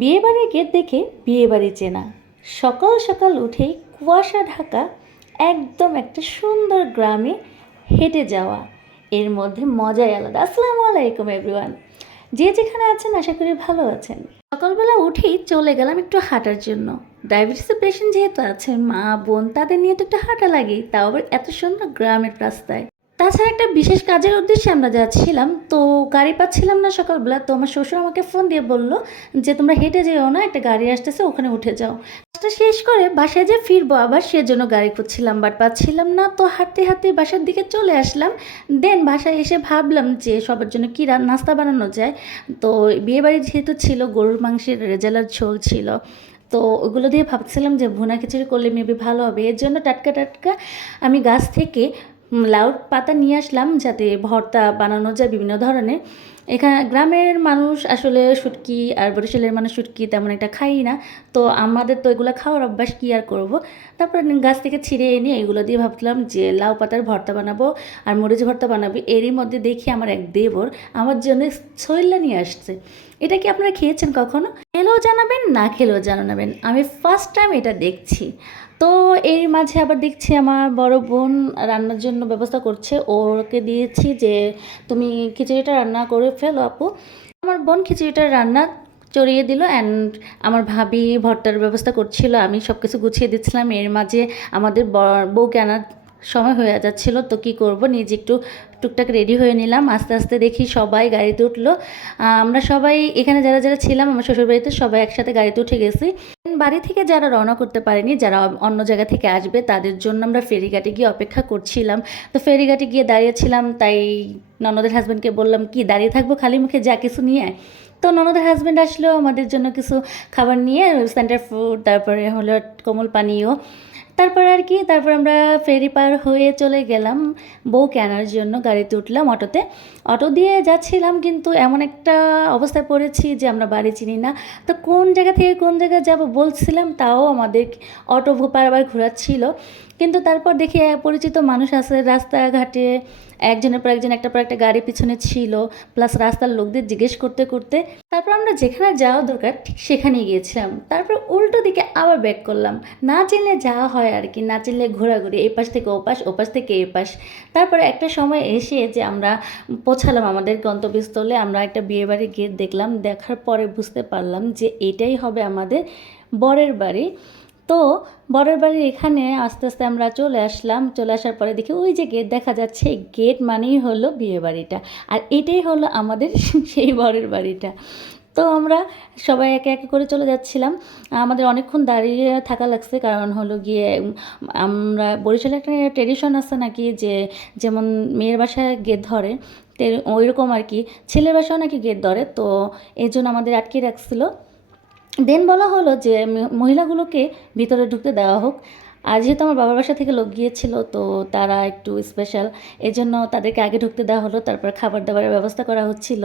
বিয়েবাড়ির গেট দেখে বিয়েবাড়ি চেনা। সকাল সকাল উঠেই কুয়াশা ঢাকা একদম একটা সুন্দর গ্রামে হেঁটে যাওয়া, এর মধ্যে মজাই আলাদা। আসসালামু আলাইকুম এভরিওয়ান, যে যেখানে আছেন আশা করি ভালো আছেন। সকালবেলা উঠেই চলে গেলাম একটু হাঁটার জন্য। ডায়াবেটিসের পেশেন্ট যেহেতু আছে, মা বোন তাদের নিয়ে তো একটু হাঁটা লাগেই, তাও আবার এত সুন্দর গ্রামের রাস্তায়। তাছাড়া একটা বিশেষ কাজের উদ্দেশ্যে আমরা যাচ্ছিলাম, তো গাড়ি পাচ্ছিলাম না সকালবেলা, তো আমার শ্বশুর আমাকে ফোন দিয়ে বলল যে তোমরা হেঁটে যেও না, একটা গাড়ি আসতেছে ওখানে উঠে যাও। কাজটা শেষ করে বাসায় যে ফিরবো আবার, সেজন্য গাড়ি খুঁজছিলাম বাট পাচ্ছিলাম না, তো হাঁটতে হাঁটতে বাসার দিকে চলে আসলাম। দেন বাসায় এসে ভাবলাম যে সবার জন্য কী নাস্তা বানানো যায়। তো বিয়েবাড়ি যেহেতু ছিল, গরুর মাংসের রেজালার ঝোল ছিল, তো ওগুলো দিয়ে ভাবছিলাম যে ভুনা খিচুড়ি করলে মেবি ভালো হবে। এর জন্য টাটকা টাটকা আমি গাছ থেকে লাউ পাতা নিয়ে আসলাম, যাতে ভর্তা বানানো যায় বিভিন্ন ধরনের। এখানে গ্রামের মানুষ আসলে শুটকি আর বরিশালের মানুষ শুটকি তেমন একটা খাই না, তো আমাদের তো এগুলো খাওয়ার অভ্যাস, কী আর করবো। তারপর গাছ থেকে ছিঁড়ে এনে এগুলো দিয়ে ভাবলাম যে লাউ পাতার ভর্তা বানাবো আর মরিচ ভর্তা বানাবো। এরই মধ্যে দেখি আমার এক দেবর আমার জন্য ছোলা নিয়ে আসছে। এটা কি আপনারা খেয়েছেন কখনো? খেলেও জানাবেন, না খেলেও জানাবেন। আমি ফার্স্ট টাইম এটা দেখছি। তো এর মাঝে আবার দেখছি আমার বড় বোন রান্নার জন্য ব্যবস্থা করছে। ওকে দিয়েছি যে তুমি খিচুড়িটা রান্না করে ফেলো আপু। আমার বোন খিচুড়িটা রান্না চড়িয়ে দিল, অ্যান্ড আমার ভাবি ভর্তার ব্যবস্থা করছিল, আমি সব কিছু গুছিয়ে দিচ্ছিলাম। এর মাঝে আমাদের বউকে আনার সময় হয়ে যাচ্ছিল, তো কি করব, নিজে একটু টুকটাক রেডি হয়ে নিলাম। আস্তে আস্তে দেখি সবাই গাড়িতে উঠলো। আমরা সবাই এখানে যারা যারা ছিলাম আমার শ্বশুরবাড়িতে সবাই একসাথে গাড়িতে উঠে গেছি। বাড়ি থেকে যারা রওনা করতে পারেনি, যারা অন্য জায়গা থেকে আসবে, তাদের জন্য আমরা ফেরিঘাটে গিয়ে অপেক্ষা করছিলাম। তো ফেরিঘাটে গিয়ে দাঁড়িয়েছিলাম, তাই ননদের হাজব্যান্ডকে বললাম কি দাঁড়িয়ে থাকবো খালি মুখে, যা কিছু নিয়ে আয়। তো ননদের হাজব্যান্ড আসলেও আমাদের জন্য কিছু খাবার নিয়ে, সেন্টার ফুড, তারপরে হলো কোমল পানীয়। তারপর আর কি, তারপর আমরা ফেরি পার হয়ে চলে গেলাম বউকে আনার জন্য। গাড়িতে উঠলাম অটোতে, অটো দিয়ে যাচ্ছিলাম, কিন্তু এমন একটা অবস্থায় পড়েছি যে আমরা বাড়ি চিনি না। তো কোন জায়গা থেকে কোন জায়গায় যাব বলছিলাম, তাও আমাদের অটো বারবার ঘোরাচ্ছিল। কিন্তু তারপর দেখি পরিচিত মানুষ আছে রাস্তাঘাটে, একজনের পর একজন, একটা পর একটা গাড়ি পিছনে ছিল, প্লাস রাস্তার লোকদের জিজ্ঞেস করতে করতে তারপর আমরা যেখানে যাওয়া দরকার ঠিক সেখানেই গিয়েছিলাম। তারপর উল্টো দিকে আবার ব্যাক করলাম। না চিনলে যাওয়া হয় আর কি, না চিনলে ঘোরাঘুরি, এই পাশ থেকে ও পাশ, ও পাশ থেকে এ পাশ। তারপরে একটা সময় এসে যে আমরা পৌঁছালাম আমাদের গন্তব্যস্থলে, আমরা একটা বিয়েবাড়ির গেট দেখলাম। দেখার পরে বুঝতে পারলাম যে এটাই হবে আমাদের বরের বাড়ি। তো বরের বাড়ির এখানে আস্তে আস্তে আমরা চলে আসলাম। চলে আসার পরে দেখি ওই যে গেট দেখা যাচ্ছে, গেট মানেই হলো বিয়ে বাড়িটা, আর এটাই হলো আমাদের সেই বরের বাড়িটা। তো আমরা সবাই একে একে করে চলে যাচ্ছিলাম। আমাদের অনেকক্ষণ দাঁড়িয়ে থাকা লাগছে, কারণ হলো গিয়ে আমরা বরিশালে একটা ট্রেডিশন আছে নাকি, যে যেমন মেয়ের বাসায় গেট ধরে, ওই রকম আর কি ছেলের বাসাও নাকি গেট ধরে। তো এই জন্য আমাদের আটকে রাখছিল। দেন বলা হলো যে মহিলাগুলোকে ভিতরে ঢুকতে দেওয়া হোক। আর যেহেতু আমার বাবার বাসা থেকে লোক গিয়েছিল, তো তারা একটু স্পেশাল, এই জন্য তাদেরকে আগে ঢুকতে দেওয়া হলো। তারপর খাবার দাবারের ব্যবস্থা করা হচ্ছিল।